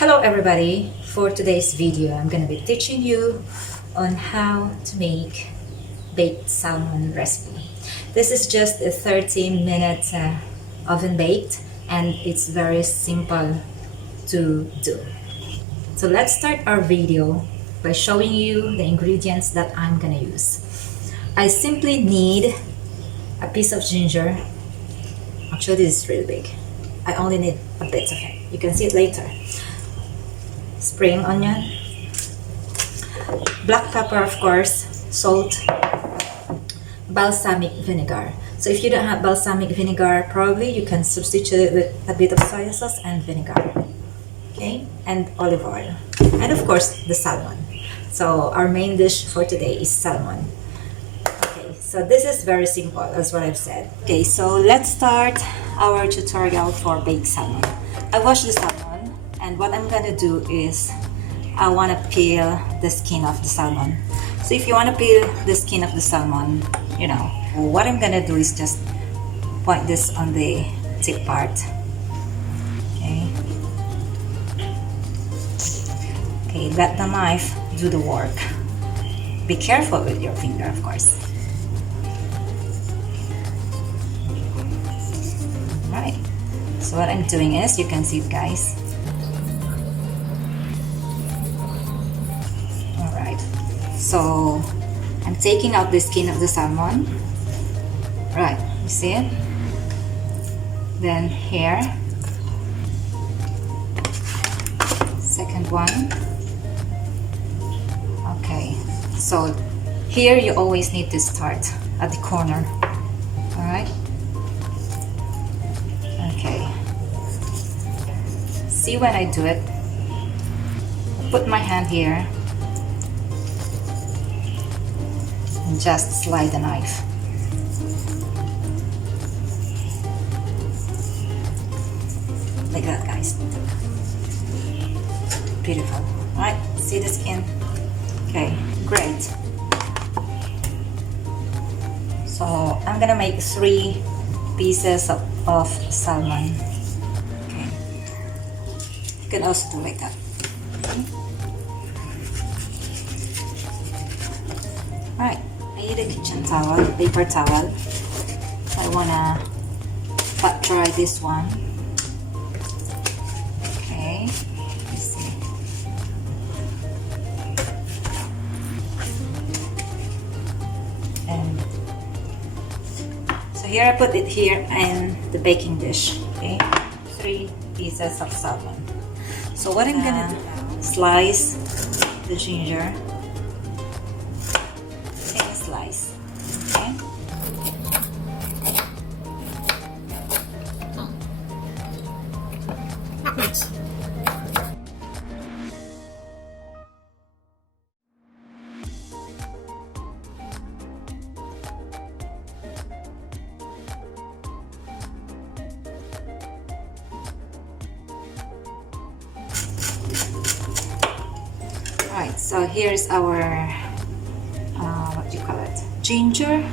Hello everybody, for today's video I'm going to be teaching you on how to make baked salmon recipe. This is just a 30-minute oven baked and it's very simple to do. So let's start our video by showing you the ingredients that I'm going to use. I simply need a piece of ginger. Actually this is really big. I only need a bit of it. You can see it later. Spring onion, black pepper of course, salt, balsamic vinegar. So if you don't have balsamic vinegar, probably you can substitute it with a bit of soy sauce and vinegar. Okay, and olive oil. And of course the salmon. So our main dish for today is salmon. Okay, so this is very simple as what I've said. Okay, so let's start our tutorial for baked salmon. I washed the salmon. And what I'm gonna do is I want to peel the skin of the salmon. So if you want to peel the skin of the salmon, you know, what I'm gonna do is just point this on the tip part. Okay, let the knife do the work. Be careful with your finger, of course. Alright, so what I'm doing is, you can see it guys. So I'm taking out the skin of the salmon. Right, you see it? Then here, second one. Okay, so here you always need to start at the corner. Alright? Okay. See when I do it? I put my hand here. Just slide the knife. Like that guys. Beautiful. Alright, see the skin? Okay, great. So I'm gonna make 3 pieces of salmon. Okay. You can also do like that. Okay. Alright. I need a kitchen towel, paper towel. So I wanna pat dry this one. Okay, let's see. And so here I put it here in the baking dish. Okay, 3 pieces of salmon. So what I'm gonna do now, slice the ginger. Slice. Okay. Alright, so here's our what do you call it? Ginger.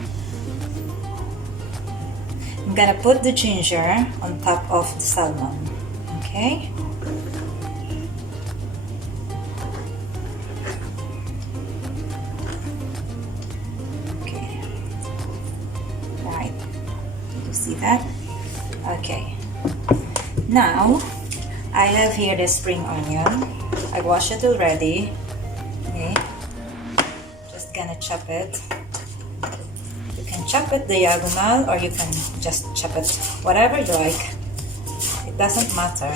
I'm gonna put the ginger on top of the salmon. Okay. Okay. Right. Did you see that? Okay. Now I have here the spring onion. I washed it already. Okay. Just gonna chop it. You can chop it diagonal or you can just chop it whatever you like. It doesn't matter.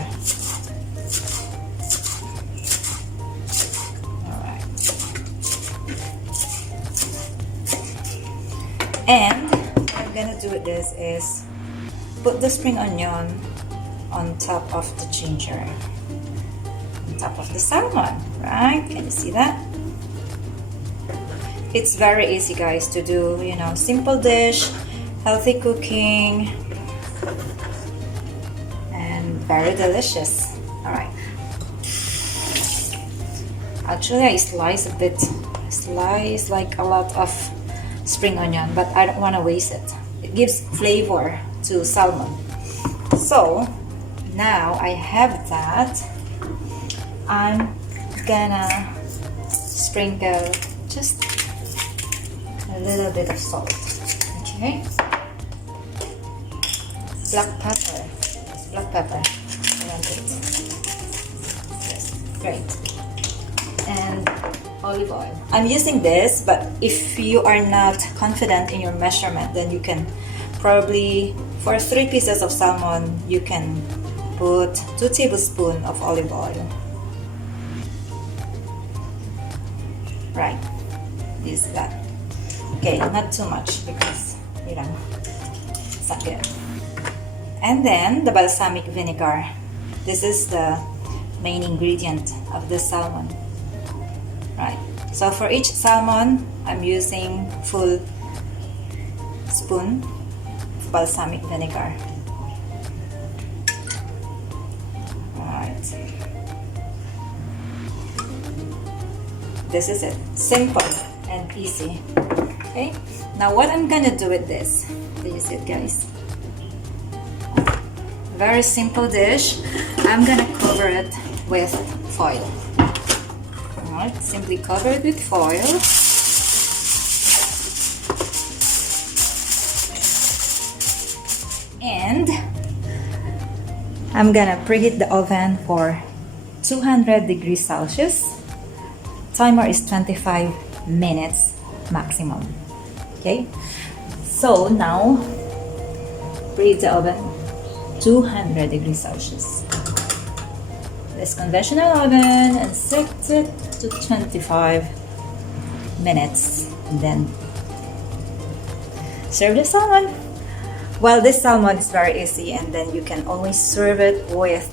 Alright. And what I'm gonna do with this is put the spring onion on top of the ginger. On top of the salmon, right? Can you see that? It's very easy guys to do, you know, simple dish, healthy cooking, and very delicious. Alright. Actually I slice like a lot of spring onion, but I don't want to waste it. It gives flavor to salmon. So now I have that. I'm gonna sprinkle just a little bit of salt. Okay, black pepper. Black pepper. Yes, great. And olive oil. I'm using this, but if you are not confident in your measurement, then you can probably, for 3 pieces of salmon, you can put 2 tablespoons of olive oil. Right, this, that. Okay, not too much because, you know, it's not good. And then the balsamic vinegar. This is the main ingredient of this salmon. Right. So for each salmon, I'm using full spoon of balsamic vinegar. Alright. This is it. Simple and easy. Okay. Now what I'm gonna do with this, do you see it, guys? Very simple dish. I'm gonna cover it with foil. Alright, simply cover it with foil. And I'm gonna preheat the oven for 200 degrees Celsius. Timer is 25 minutes maximum. Okay, so now preheat the oven 200 degrees Celsius. This conventional oven, and set it to 25 minutes. And then serve the salmon. Well, this salmon is very easy, and then you can always serve it with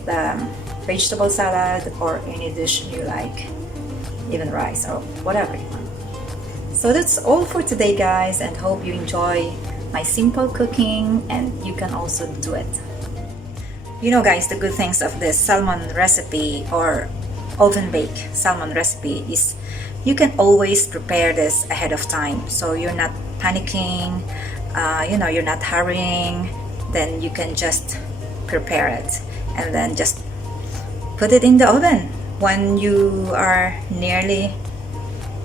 vegetable salad or any dish you like, even rice or whatever you want. So that's all for today, guys, and hope you enjoy my simple cooking, and you can also do it. You know, guys, the good things of this salmon recipe or oven bake salmon recipe is you can always prepare this ahead of time, so you're not panicking, you know, you're not hurrying. Then you can just prepare it and then just put it in the oven when you are nearly,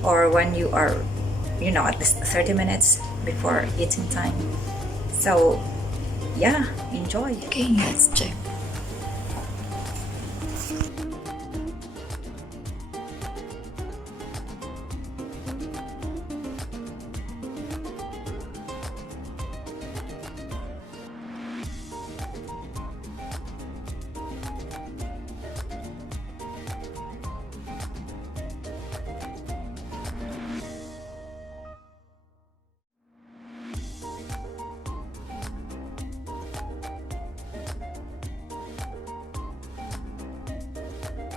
or when you are, you know, at least 30 minutes before eating time. So yeah, enjoy. Okay, let's check.